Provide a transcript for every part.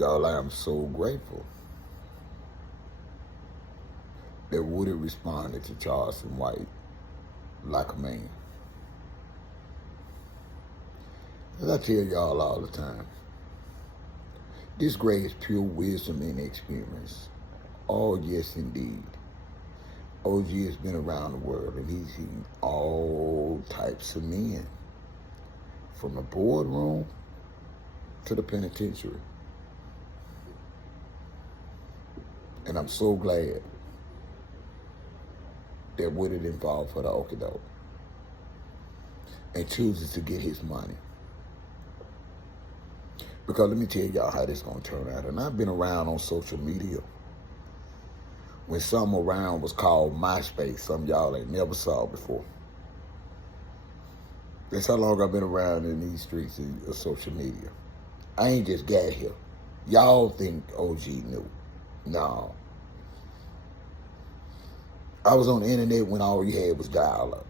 Y'all, I am so grateful that Woody responded to Charleston White like a man. As I tell y'all all the time, this grade is pure wisdom and experience. Oh, yes, indeed. OG has been around the world and he's seen all types of men, from the boardroom to the penitentiary. And I'm so glad that Woody didn't fall for the okie doke and chooses to get his money. Because let me tell y'all how this gonna turn out. And I've been around on social media when something around was called MySpace, something y'all ain't never saw before. That's how long I've been around in these streets of social media. I ain't just got here. Y'all think OG knew. No. I was on the internet when all you had was dial-up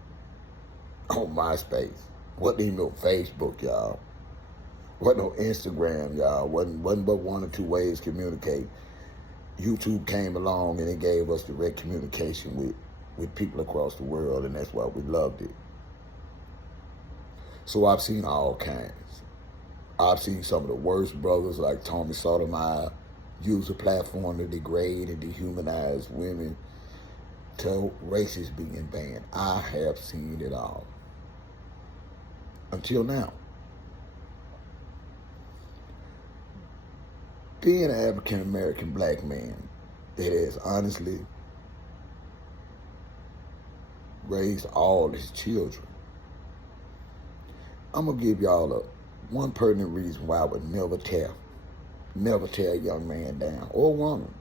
on MySpace. Wasn't even no Facebook, y'all. Wasn't no Instagram, y'all. Wasn't but one or two ways to communicate. YouTube came along and it gave us direct communication with people across the world, and that's why we loved it. So I've seen all kinds. I've seen some of the worst brothers like Tommy Sotomayor use a platform to degrade and dehumanize women to races being banned. I have seen it all. Until now. Being an African-American black man that has honestly raised all his children, I'm going to give y'all one pertinent reason why I would never tear a young man down or woman.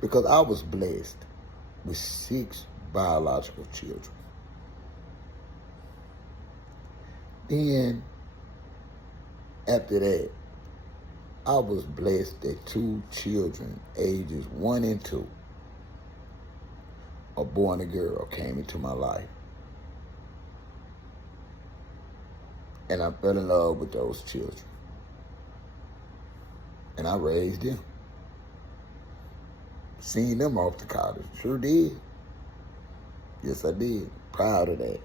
Because I was blessed with 6 biological children. Then, after that, I was blessed that 2 children, ages 1 and 2, a boy and a girl, came into my life. And I fell in love with those children. And I raised them. Seen them off to college. Sure did. Yes, I did. Proud of that.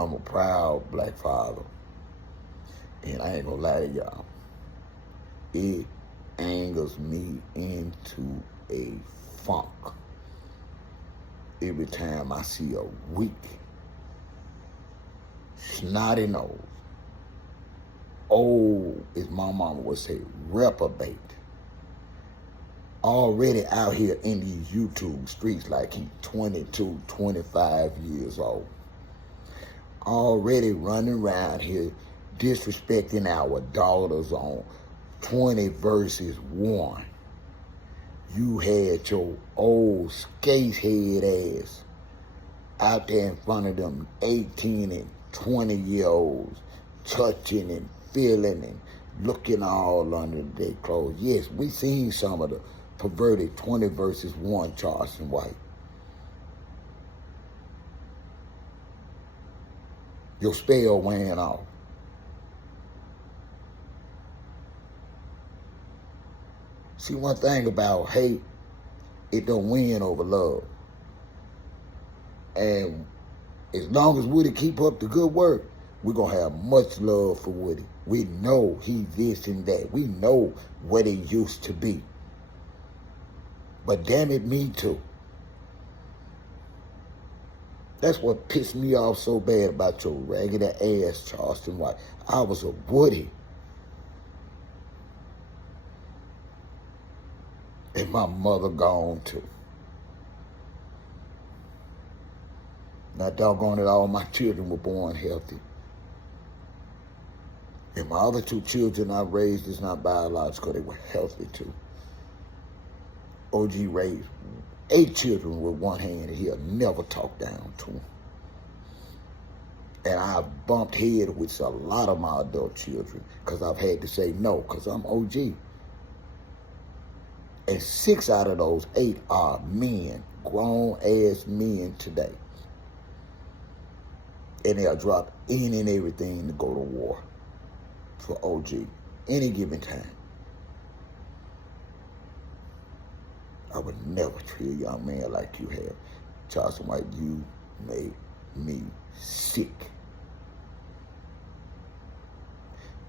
I'm a proud black father. And I ain't gonna lie to y'all. It angers me into a funk every time I see a weak, snotty nose, old, as my mama would say, reprobate, already out here in these YouTube streets like he's 22, 25 years old. Already running around here disrespecting our daughters on 20 versus 1. You had your old skate head ass out there in front of them 18 and 20-year-olds, touching and feeling and looking all under their clothes. Yes, we seen some of the perverted 20 versus 1 Charleston White. Your spell wearing off. See, one thing about hate, it don't win over love. And as long as Woody keep up the good work, we're going to have much love for Woody. We know he this and that. We know what he used to be. But damn it, me too. That's what pissed me off so bad about your ragged ass, Charleston White. I was a Woody. And my mother gone too. Now, doggone it, all my children were born healthy. And my other 2 children I raised is not biological. They were healthy too. OG raised 8 children with one hand, and he'll never talk down to them. And I've bumped head with a lot of my adult children because I've had to say no because I'm OG. And 6 out of those 8 are men, grown-ass men today. And they'll drop any and everything to go to war for OG. any given time. I would never treat a young man like you have. Charlatan White, you made me sick.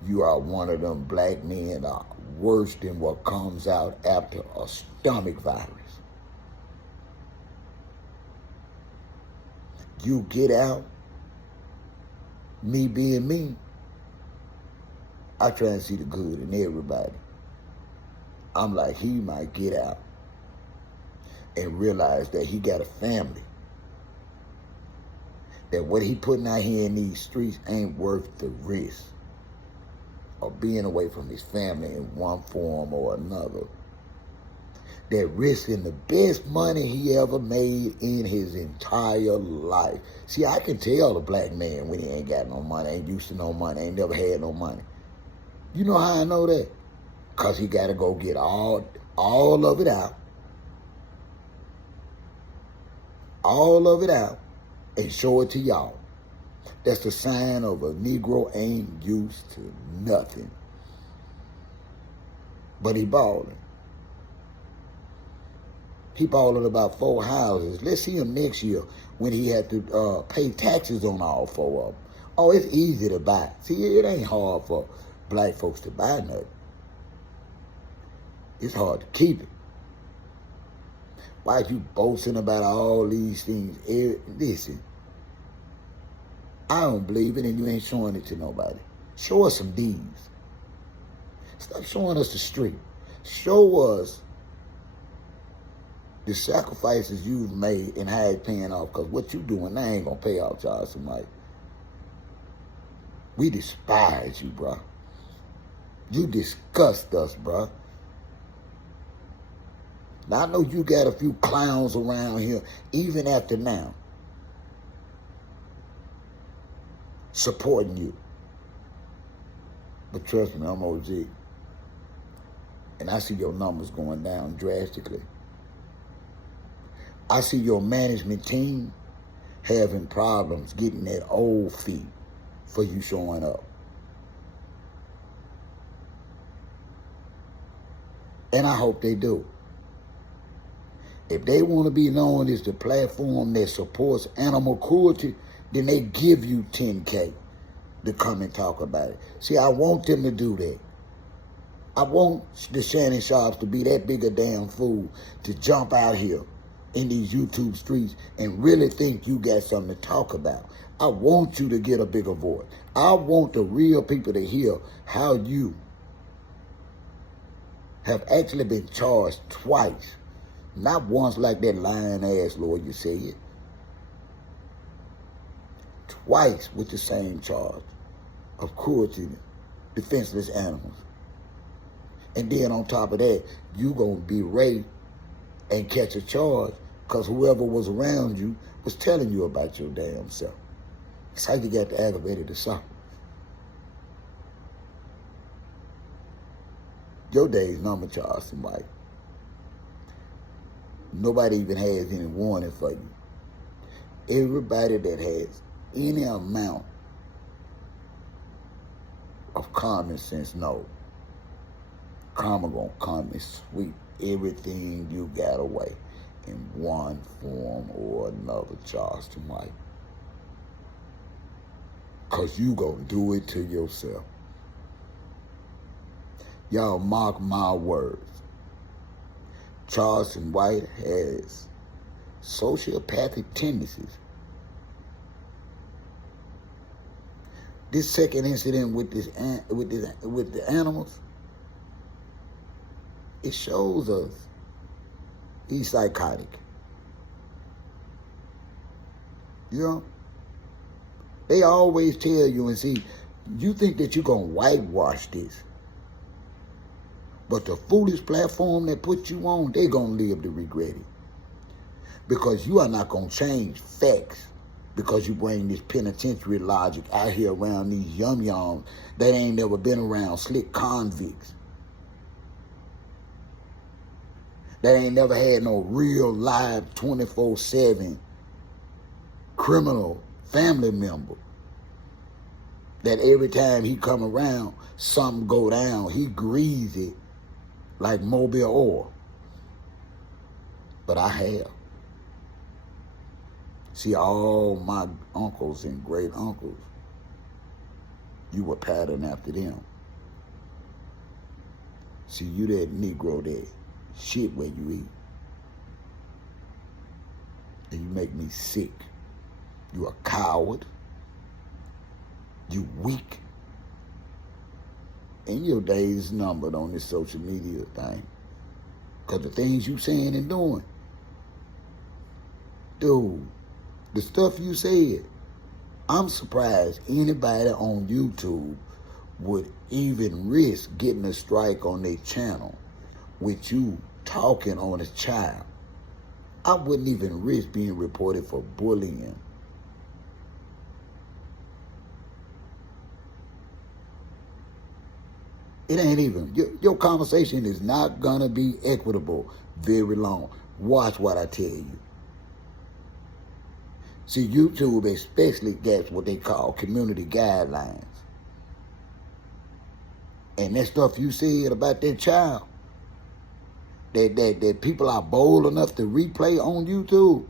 You are one of them black men that are worse than what comes out after a stomach virus. You get out, me being me, I try and see the good in everybody. I'm like, he might get out and realize that he got a family. That what he putting out here in these streets ain't worth the risk of being away from his family in one form or another. That risking the best money he ever made in his entire life. See, I can tell a black man when he ain't got no money, ain't used to no money, ain't never had no money. You know how I know that? Because he got to go get all of it out. All of it out and show it to y'all. That's the sign of a Negro ain't used to nothing. But he balling. He balling about 4 houses. Let's see him next year when he had to pay taxes on all 4 of them. Oh, it's easy to buy. See, it ain't hard for black folks to buy nothing. It's hard to keep it. Why you boasting about all these things? Listen, I don't believe it and you ain't showing it to nobody. Show us some deeds. Stop showing us the street. Show us the sacrifices you've made and how it's paying off. Because what you doing now ain't going to pay off, Charlatan White. We despise you, bro. You disgust us, bro. Now, I know you got a few clowns around here, even after now, supporting you. But trust me, I'm OG. And I see your numbers going down drastically. I see your management team having problems getting that old fee for you showing up. And I hope they do. If they want to be known as the platform that supports animal cruelty, then they give you 10K to come and talk about it. See, I want them to do that. I want the Shannon Sharps to be that big a damn fool to jump out here in these YouTube streets and really think you got something to talk about. I want you to get a bigger voice. I want the real people to hear how you have actually been charged twice. Not once like that lying-ass lawyer said. Twice with the same charge of cruelty to defenseless animals. And then on top of that, you going to be raped and catch a charge because whoever was around you was telling you about your damn self. That's how you got the aggravated assault. Your day's number, Charlatan White. Nobody even has any warning for you. Everybody that has any amount of common sense knows karma gonna come and sweep everything you got away in one form or another, Charlatan White. Cause you gonna do it to yourself. Y'all mark my words. Charlatan White has sociopathic tendencies. This second incident with the animals, it shows us he's psychotic. You know? They always tell you and see, you think that you're gonna whitewash this. But the foolish platform that put you on, they're going to live to regret it. Because you are not going to change facts because you bring this penitentiary logic out here around these yum-yums that ain't never been around slick convicts. That ain't never had no real live 24/7 criminal family member. that every time he come around, something go down. He grease it like Mobile oil. But I have. See, all my uncles and great uncles, you were patterned after them. See, you that Negro that shit where you eat. And you make me sick. You a coward. You weak. And your days numbered on this social media thing. Because the things you saying and doing. Dude, the stuff you said, I'm surprised anybody on YouTube would even risk getting a strike on their channel with you talking on a child. I wouldn't even risk being reported for bullying. It ain't even, your conversation is not gonna be equitable very long. Watch what I tell you. See, YouTube especially gets what they call community guidelines. And that stuff you said about that child, that people are bold enough to replay on YouTube,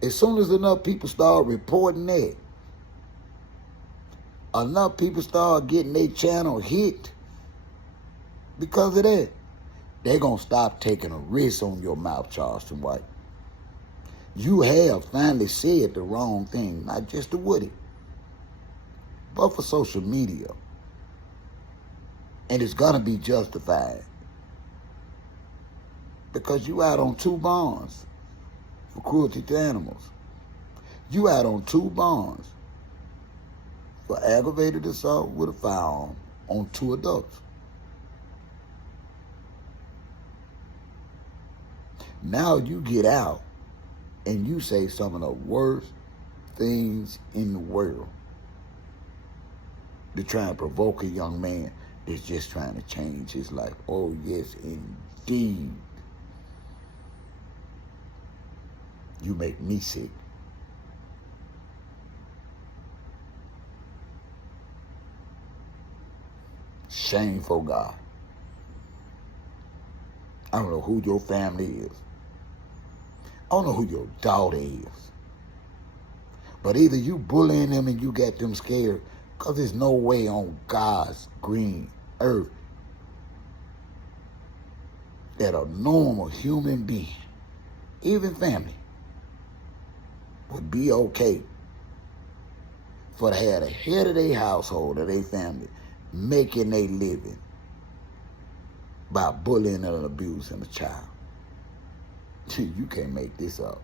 as soon as enough people start reporting that, enough people start getting their channel hit because of that, they're going to stop taking a risk on your mouth, Charleston White. You have finally said the wrong thing, not just to Woody, but for social media. And it's going to be justified. Because you out on 2 bonds for cruelty to animals. You out on 2 bonds for aggravated assault with a firearm on 2 adults. Now you get out and you say some of the worst things in the world to try and provoke a young man that's just trying to change his life. Oh, yes, indeed. You make me sick. Shameful God. I don't know who your family is. I don't know who your daughter is. But either you bullying them and you got them scared, because there's no way on God's green earth that a normal human being, even family, would be okay for to have the head of their household or their family making their living by bullying and abusing a child. You can't make this up.